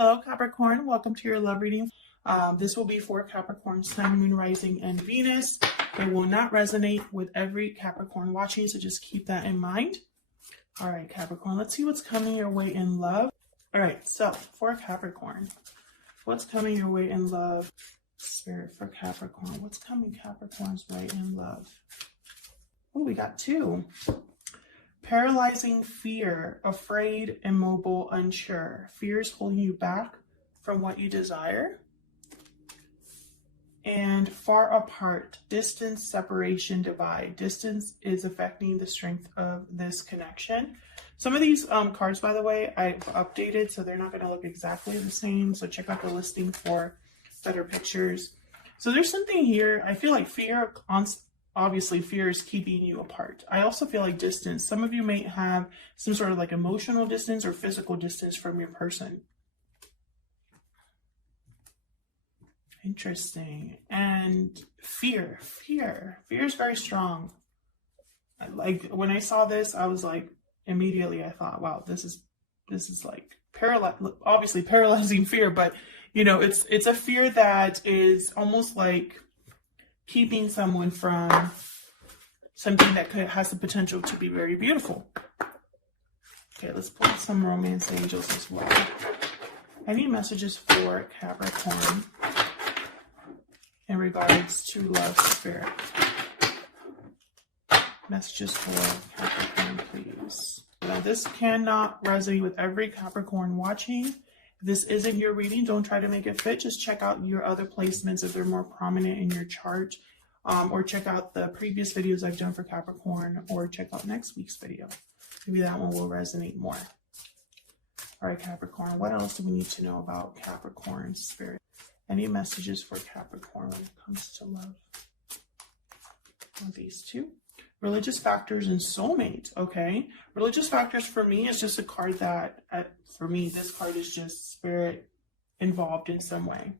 Hello Capricorn, welcome to your love reading. This will be for Capricorn Sun, Moon, Rising, and Venus. It will not resonate with every Capricorn watching, so just keep that in mind. All right, Capricorn, let's see what's coming your way in love. All right, so for Capricorn, what's coming your way in love? Spirit for Capricorn, what's coming Capricorn's way in love? Oh, we got two. Paralyzing fear, afraid, immobile, unsure. Fear is holding you back from what you desire. And far apart, distance, separation, divide. Distance is affecting the strength of this connection. Some of these cards, by the way, I've updated, so they're not going to look exactly the same. So check out the listing for better pictures. So there's something here. I feel like fear, obviously fear is keeping you apart. I also feel like distance. Some of you may have some sort of like emotional distance or physical distance from your person. Interesting. And fear is very strong. Like when I saw this, I was like, immediately I thought, wow, this is like obviously paralyzing fear, but you know, it's a fear that is almost like keeping someone from something that has the potential to be very beautiful. Okay, let's pull some romance angels as well. Any messages for Capricorn in regards to love, spirit? Messages for Capricorn, please. Now, this cannot resonate with every Capricorn watching. If this isn't your reading, don't try to make it fit. Just check out your other placements if they're more prominent in your chart, or check out the previous videos I've done for Capricorn, or check out next week's video. Maybe that one will resonate more. All right, Capricorn, what else do we need to know about Capricorn spirit? Any messages for Capricorn when it comes to love? These two. Religious factors and soulmate. Okay. Religious factors for me is just a card that, for me, this card is just spirit involved in some way.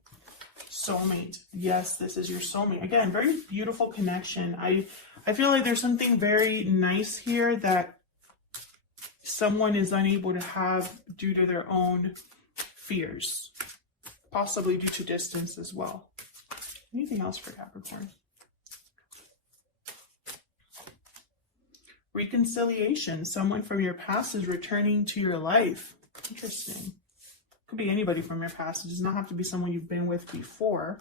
Soulmate. Yes, this is your soulmate. Again, very beautiful connection. I feel like there's something very nice here that someone is unable to have due to their own fears. Possibly due to distance as well. Anything else for Capricorn? Reconciliation. Someone from your past is returning to your life. Interesting. Could be anybody from your past. It does not have to be someone you've been with before.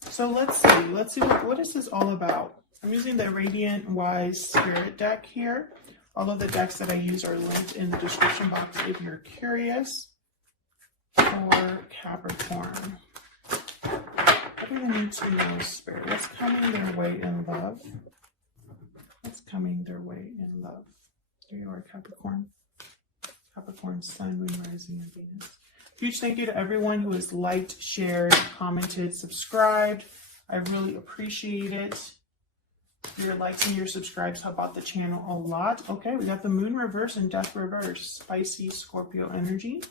So let's see what is this all about. I'm using the Radiant Wise Spirit deck here. All of the decks that I use are linked in the description box if you're curious. For Capricorn, what do they need to know, spirit? What's coming their way in love? What's coming their way in love? There you are, Capricorn. Capricorn, Sun, Moon, Rising, and Venus. Huge thank you to everyone who has liked, shared, commented, subscribed. I really appreciate it. Your likes and your subscribes help out the channel a lot. Okay, we got the Moon reverse and Death reverse. Spicy Scorpio energy.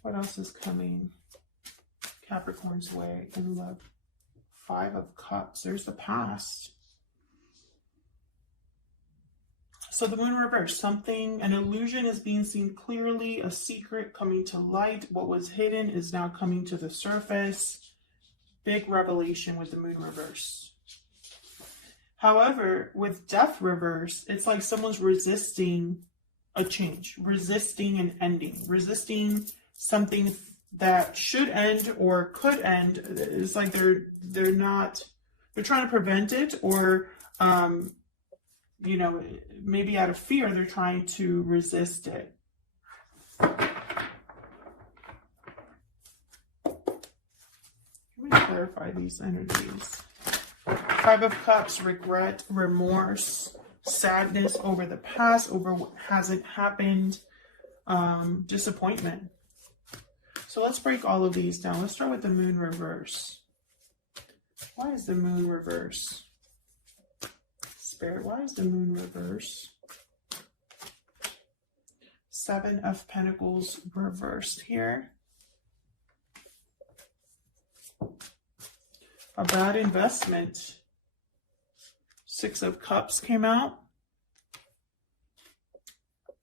What else is coming Capricorn's way in love? Five of Cups. There's the past. So the Moon reverse, an illusion is being seen clearly, a secret coming to light. What was hidden is now coming to the surface. Big revelation with the Moon reverse. However, with Death reverse, it's like someone's resisting a change, resisting an ending, resisting something that should end or could end. It's like they're trying to prevent it, or you know, maybe out of fear they're trying to resist it. Let me clarify these energies. Five of Cups, regret, remorse, sadness over the past, over what hasn't happened, disappointment. So let's break all of these down. Let's start with the Moon reverse. Why is the Moon reverse? Spirit, why is the Moon reverse? Seven of Pentacles reversed here. A bad investment. Six of Cups came out.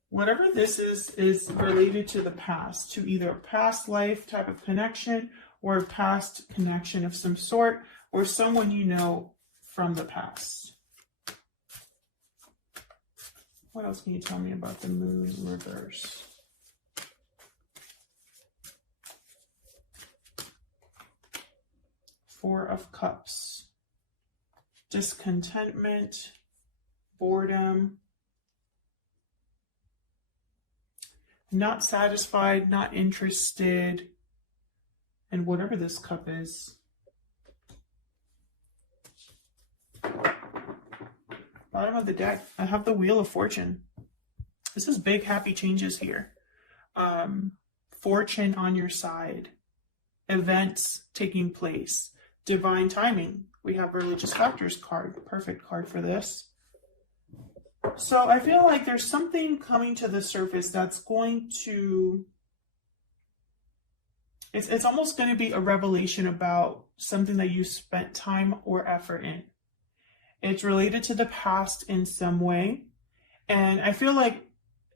Whatever this is related to the past, to either a past life type of connection or a past connection of some sort, or someone you know from the past. What else can you tell me about the moon reverse? Four of Cups. Discontentment, boredom, not satisfied, not interested in whatever this cup is. Bottom of the deck, I have the Wheel of Fortune. This is big, happy changes here. Fortune on your side. Events taking place. Divine timing. We have Religious Factors card. Perfect card for this. So I feel like there's something coming to the surface that's going to... It's almost going to be a revelation about something that you spent time or effort in. It's related to the past in some way. And I feel like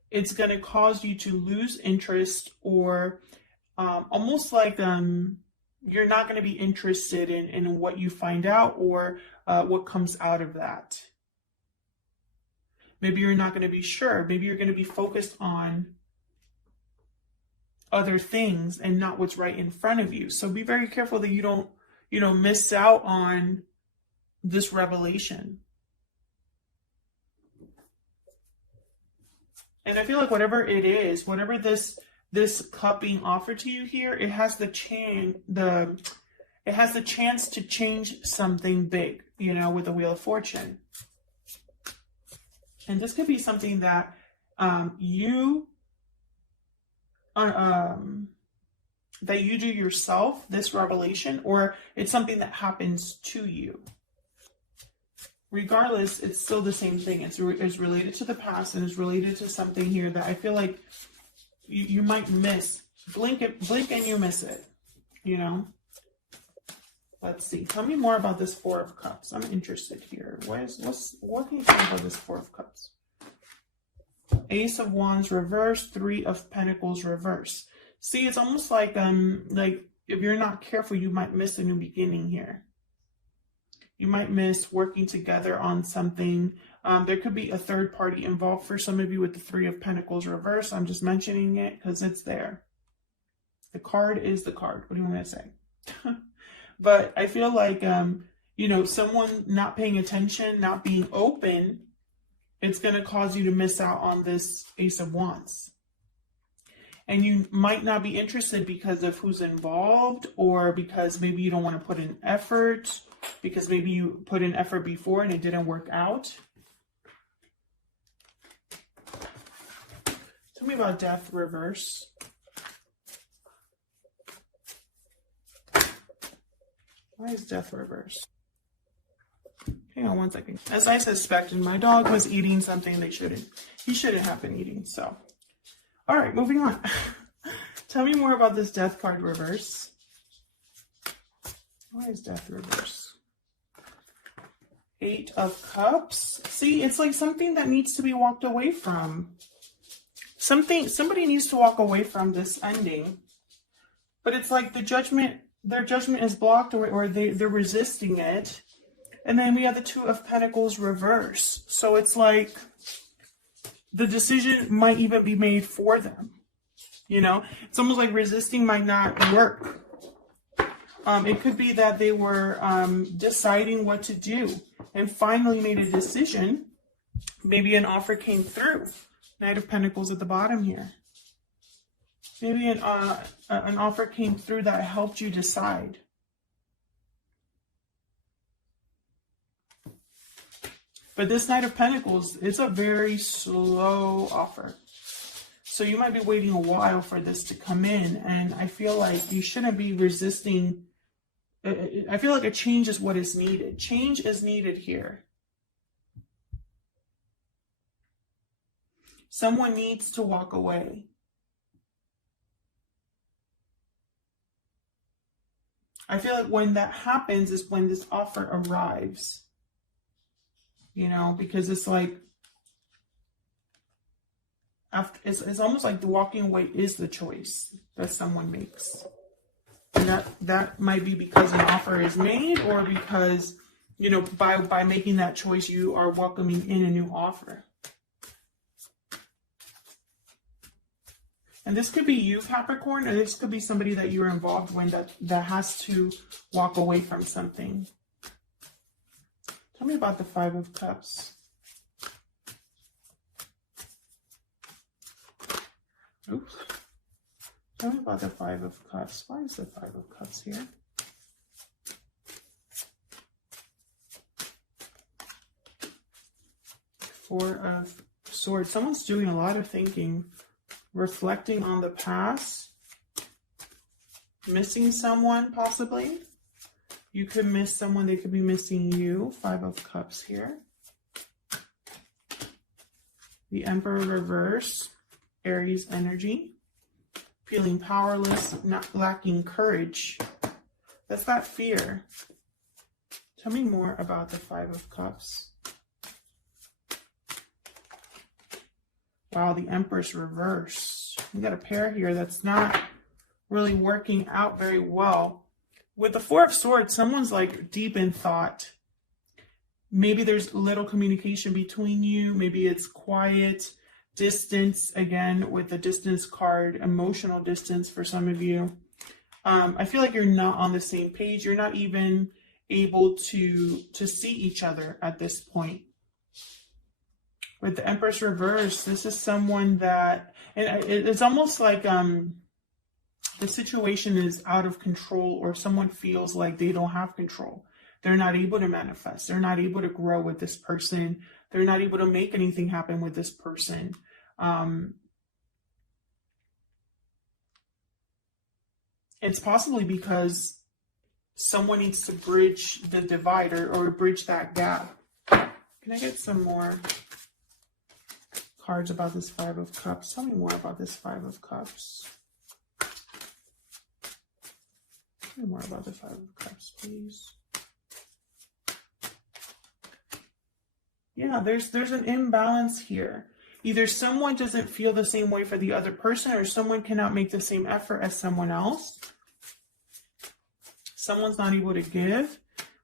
it's going to cause you to lose interest, or almost like you're not going to be interested in what you find out or what comes out of that. Maybe you're not going to be sure. Maybe you're going to be focused on other things and not what's right in front of you. So be very careful that you don't, miss out on this revelation. And I feel like whatever it is, whatever this cup being offered to you here, it has the chance to change something big, with the Wheel of Fortune. And this could be something that you do yourself, this revelation, or it's something that happens to you. Regardless, it's still the same thing. It's related to the past, and it's related to something here that I feel like you might miss. Blink and you miss it, Let's see. Tell me more about this Four of Cups. I'm interested here. What can you tell me about this Four of Cups? Ace of Wands reverse, Three of Pentacles reverse. See, it's almost like if you're not careful, you might miss a new beginning here. You might miss working together on something. There could be a third party involved for some of you with the Three of Pentacles reverse. I'm just mentioning it because it's there. The card is the card. What do you want me to say? But I feel like, someone not paying attention, not being open, it's going to cause you to miss out on this Ace of Wands. And you might not be interested because of who's involved, or because maybe you don't want to put in effort, because maybe you put in effort before and it didn't work out. Tell me about Death reverse. Why is Death reverse? Hang on one second. As I suspected, my dog was eating something he shouldn't have been eating, so. All right, moving on. Tell me more about this Death card reverse. Why is Death reverse? Eight of Cups. See, it's like something that needs to be walked away from. Somebody needs to walk away from this ending. But it's like their judgment is blocked, or they're resisting it. And then we have the Two of Pentacles reverse. So it's like the decision might even be made for them. It's almost like resisting might not work. It could be that they were deciding what to do and finally made a decision. Maybe an offer came through. Knight of Pentacles at the bottom here. Maybe an offer came through that helped you decide. But this Knight of Pentacles is a very slow offer. So you might be waiting a while for this to come in. And I feel like you shouldn't be resisting. I feel like a change is what is needed. Change is needed here. Someone needs to walk away. I feel like when that happens is when this offer arrives. Because it's like, after, it's almost like the walking away is the choice that someone makes. And that might be because an offer is made, or because, you know, by making that choice, you are welcoming in a new offer. And this could be you, Capricorn, or this could be somebody that you're involved with that has to walk away from something. Tell me about the Five of Cups. Oops. Tell me about the Five of Cups. Why is the Five of Cups here? Four of Swords. Someone's doing a lot of thinking, reflecting on the past, missing someone possibly. You could miss someone, they could be missing you. Five of Cups here. The Emperor reverse, Aries energy. Feeling powerless, not lacking courage. That's that fear. Tell me more about the Five of Cups. Wow, the Empress reverse. We got a pair here that's not really working out very well. With the Four of Swords, someone's like deep in thought. Maybe there's little communication between you. Maybe it's quiet. Distance, again, with the distance card, emotional distance for some of you. I feel like you're not on the same page. You're not even able to see each other at this point. With the Empress reverse, this is someone that, and it's almost like the situation is out of control, or someone feels like they don't have control. They're not able to manifest. They're not able to grow with this person. They're not able to make anything happen with this person. It's possibly because someone needs to bridge the divide, or bridge that gap. Can I get some more cards about this Five of Cups? Tell me more about this Five of Cups. Tell me more about the Five of Cups, please. Yeah, there's an imbalance here. Either someone doesn't feel the same way for the other person, or someone cannot make the same effort as someone else. Someone's not able to give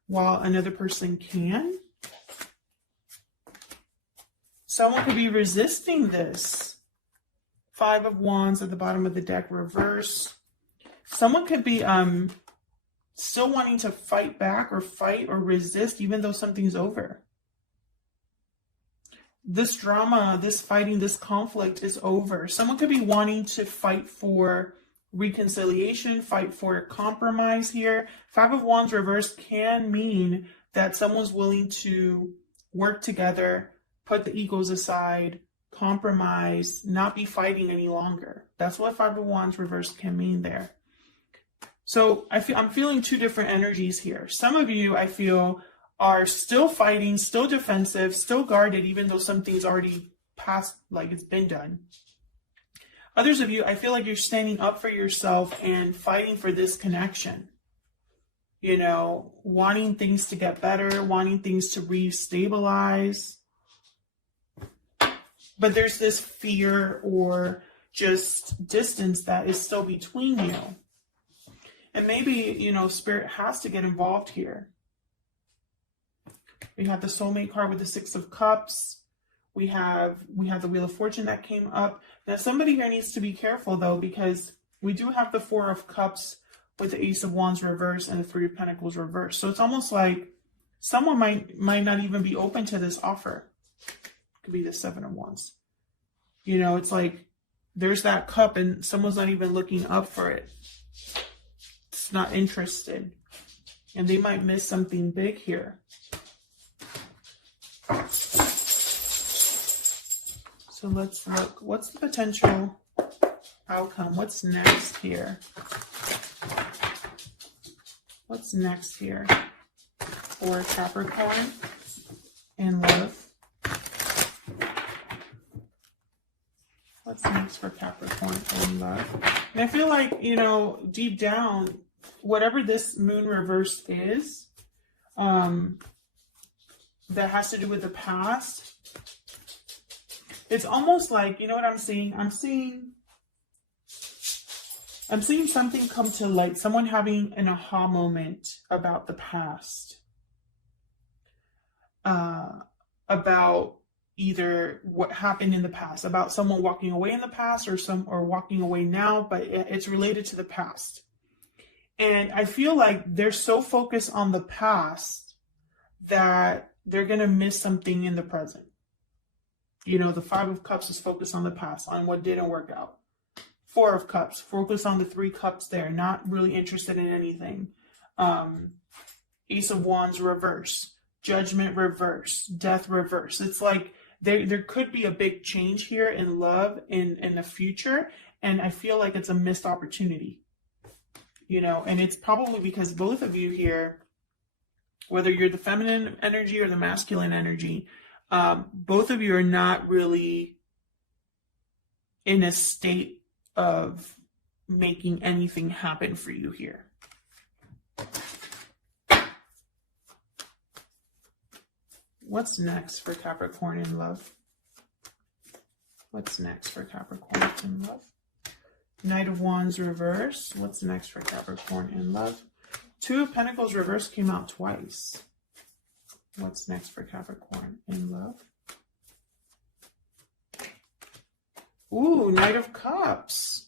while another person can. Someone could be resisting this. Five of Wands at the bottom of the deck, reverse. Someone could be still wanting to fight back, or fight or resist, even though something's over. This drama, this fighting, this conflict is over. Someone could be wanting to fight for reconciliation, fight for compromise here. Five of Wands reverse can mean that someone's willing to work together, put the egos aside, compromise, not be fighting any longer. That's what Five of Wands reverse can mean there. So I'm feeling two different energies here. Some of you, I feel, are still fighting, still defensive, still guarded, even though something's already passed, like it's been done. Others of you, I feel like you're standing up for yourself and fighting for this connection. You know, wanting things to get better, wanting things to re-stabilize. But there's this fear or just distance that is still between you. And maybe, you know, Spirit has to get involved here. We have the soulmate card with the Six of Cups. We have the Wheel of Fortune that came up. Now, somebody here needs to be careful, though, because we do have the Four of Cups with the Ace of Wands reverse and the Three of Pentacles reverse. So it's almost like someone might not even be open to this offer. Could be the Seven of Wands. You know, it's like there's that cup and someone's not even looking up for it. It's not interested. And they might miss something big here. So let's look. What's the potential outcome? What's next here? What's next here for Capricorn in love? What's next for Capricorn in love? And I feel like, you know, deep down, whatever this moon reverse is, that has to do with the past, It's almost like, you know what I'm seeing? I'm seeing something come to light, someone having an aha moment about the past, about either what happened in the past, about someone walking away in the past or walking away now, but it's related to the past. And I feel like they're so focused on the past that they're going to miss something in the present. You know, the Five of Cups is focused on the past, on what didn't work out. Four of Cups, focus on the Three Cups there, not really interested in anything. Ace of Wands reverse, Judgment reverse, Death reverse. It's like there could be a big change here in love in the future, and I feel like it's a missed opportunity. You know, and it's probably because both of you here, whether you're the feminine energy or the masculine energy, both of you are not really in a state of making anything happen for you here. What's next for Capricorn in love? What's next for Capricorn in love? Knight of Wands reverse. What's next for Capricorn in love? Two of Pentacles reverse came out twice. What's next for Capricorn in love? Ooh, Knight of Cups.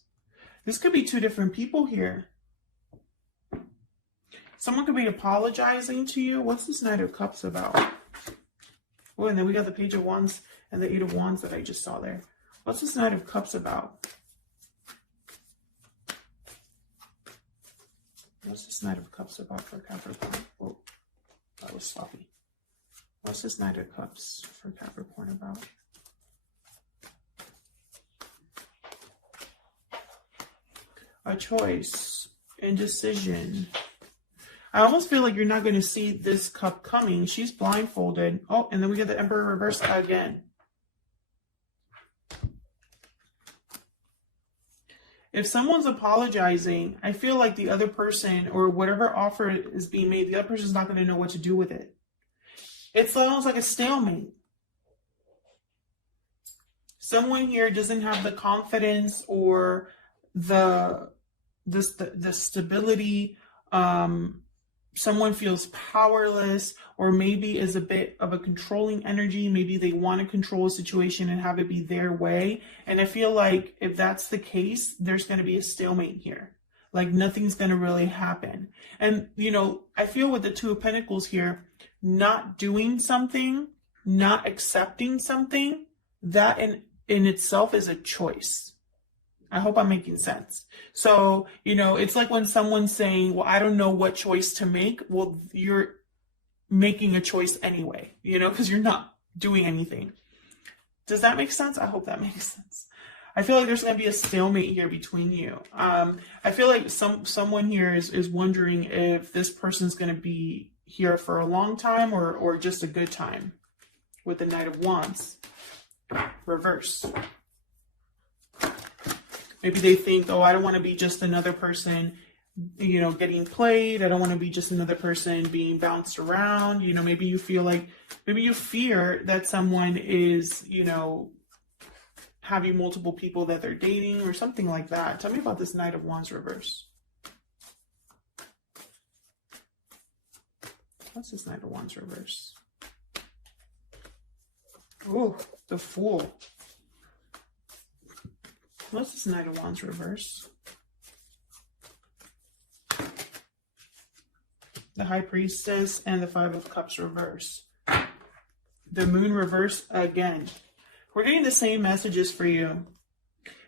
This could be two different people here. Someone could be apologizing to you. What's this Knight of Cups about? Oh, and then we got the Page of Wands and the Eight of Wands that I just saw there. What's this Knight of Cups about? What's this Knight of Cups about for Capricorn? Oh, that was sloppy. What's this Knight of Cups for Capricorn about? A choice, indecision. I almost feel like you're not going to see this cup coming. She's blindfolded. Oh, and then we get the Emperor reversed again. If someone's apologizing, I feel like the other person or whatever offer is being made, the other person's not going to know what to do with it. It's almost like a stalemate. Someone here doesn't have the confidence or the stability. Someone feels powerless, or maybe is a bit of a controlling energy. Maybe they want to control a situation and have it be their way. And I feel like if that's the case, there's going to be a stalemate here. Like nothing's going to really happen. And, you know, I feel with the Two of Pentacles here, not doing something, not accepting something, that in itself is a choice. I hope I'm making sense. So, you know, it's like when someone's saying, well, I don't know what choice to make. Well, you're making a choice anyway, you know, because you're not doing anything. Does that make sense? I hope that makes sense. I feel like there's going to be a stalemate here between you. I feel like someone here is wondering if this person's going to be here for a long time or just a good time with the Knight of Wands. Reverse. Maybe they think, oh, I don't want to be just another person, you know, getting played. I don't want to be just another person being bounced around. You know, maybe you feel like, maybe you fear that someone is, you know, having multiple people that they're dating or something like that. Tell me about this Knight of Wands reverse. What's this Knight of Wands reverse? Oh, the Fool. What's this Knight of Wands reverse? The High Priestess and the Five of Cups reverse. The Moon reverse again. We're getting the same messages for you.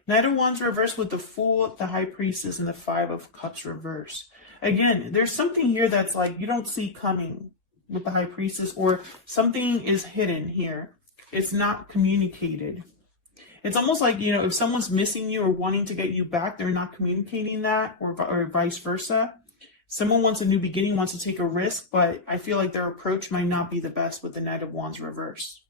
Knight of Wands reverse with the Fool, the High Priestess, and the Five of Cups reverse. Again, there's something here that's like you don't see coming with the High Priestess, or something is hidden here. It's not communicated. It's almost like, you know, if someone's missing you or wanting to get you back, they're not communicating that, or vice versa. Someone wants a new beginning, wants to take a risk, but I feel like their approach might not be the best with the Knight of Wands reverse.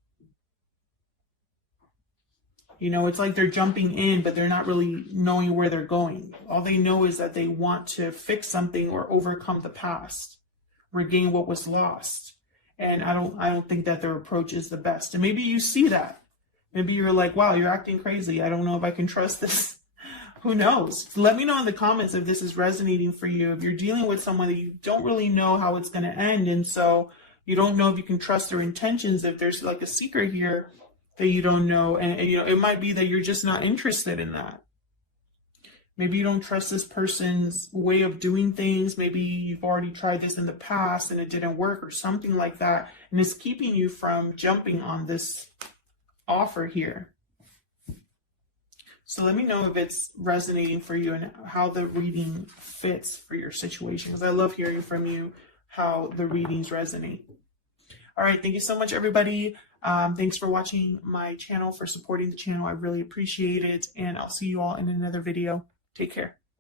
You know, it's like they're jumping in, but they're not really knowing where they're going. All they know is that they want to fix something or overcome the past, regain what was lost. And I don't think that their approach is the best. And maybe you see that. Maybe you're like, wow, you're acting crazy. I don't know if I can trust this. Who knows? Let me know in the comments if this is resonating for you. If you're dealing with someone that you don't really know how it's going to end, and so you don't know if you can trust their intentions, if there's like a secret here that you don't know, and you know, it might be that you're just not interested in that. Maybe you don't trust this person's way of doing things. Maybe you've already tried this in the past and it didn't work or something like that. And it's keeping you from jumping on this offer here. So let me know if it's resonating for you and how the reading fits for your situation. Because I love hearing from you how the readings resonate. All right. Thank you so much, everybody. Thanks for watching my channel, for supporting the channel. I really appreciate it. And I'll see you all in another video. Take care.